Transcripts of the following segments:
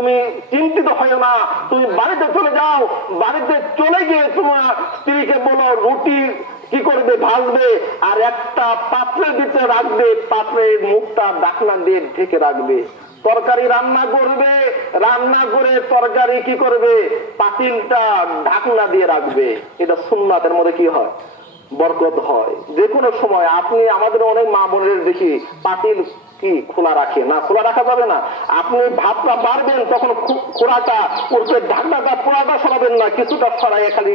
তুমি চিন্তিত হয় না, তুমি বাড়িতে চলে যাও, বাড়িতে চলে গিয়ে তোমার স্ত্রীকে বলো রুটি কি করবে, ভাজবে, আর একটা পাত্রের ভিতরে রাখবে, পাত্রের মুখটা ঢাকনা দিয়ে ঢেকে রাখবে। তরকারি রান্না করবে, রান্না করে তরকারি কি করবে, পাতিলটা ঢাকনা দিয়ে রাখবে। এটা সুন্নাতের মধ্যে কি হয়, বরকত হয়। যে কোনো সময় আপনি, আমাদের অনেক মা বোনের দেখি পাতিল কি খোলা রাখে না, খোলা রাখা যাবে না। আপনি ভাতটা বাড়বেন তখন খোলাটা উঠবে, ঢাকনাটা পোড়াটা সরাবেন না, কিছুটা সরাই খালি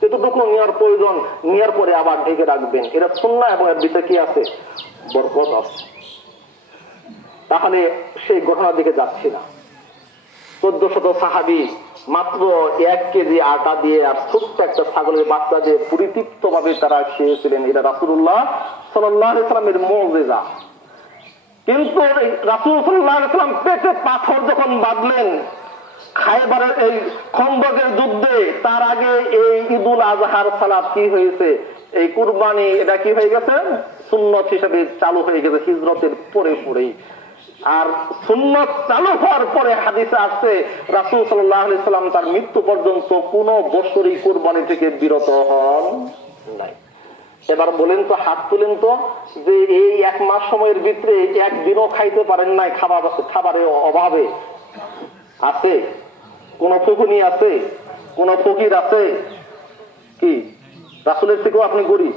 যতটুকু নেওয়ার প্রয়োজন নেওয়ার পরে আবার ঢেকে রাখবেন। এটা সুন্নাহ এবং এর ভিতরে কি আছে, বরকত আছে। তাহলে সেই ঘটনার দিকে যাচ্ছি না। 1400 সাহাবী মাত্র 1 কেজি আটা দিয়ে আর ছোট্ট একটা ছাগলের বাচ্চা দিয়ে পরিতৃপ্ত ভাবে তারা খেয়েছিলেন। এটা রাসূলুল্লাহ সাল্লাল্লাহু আলাইহি সাল্লামের মুজিজা। কিন্তু রাসূল সাল্লাল্লাহু আলাইহি সাল্লাম পেটে পাথর যখন বাঁধলেন খায়বারের এই খন্দকের যুদ্ধে, তার আগে এই ঈদুল আজহার সালাত কি হয়েছে, এই কুরবানি, এটা কি হয়ে গেছে, সুন্নত হিসেবে চালু হয়ে গেছে হিজরতের পরে পরেই। আর সুন্নত চালু হওয়ার পরে হাদিসে আসছে রাসূল সাল্লাল্লাহু আলাইহি সাল্লাম তার মৃত্যু পর্যন্ত কোন বছরই কুরবানি থেকে বিরত হন নাই। এবার বলেন তো, হাত তুলেন তো, যে এই 1 মাস সময়ের ভিতরে একদিনও খাইতে পারেন নাই খাবারের অভাবে? আছে? কোন ফকুনি আছে? কোন ফকির আছে? কি রাসূলের থেকেও আপনি গরিব?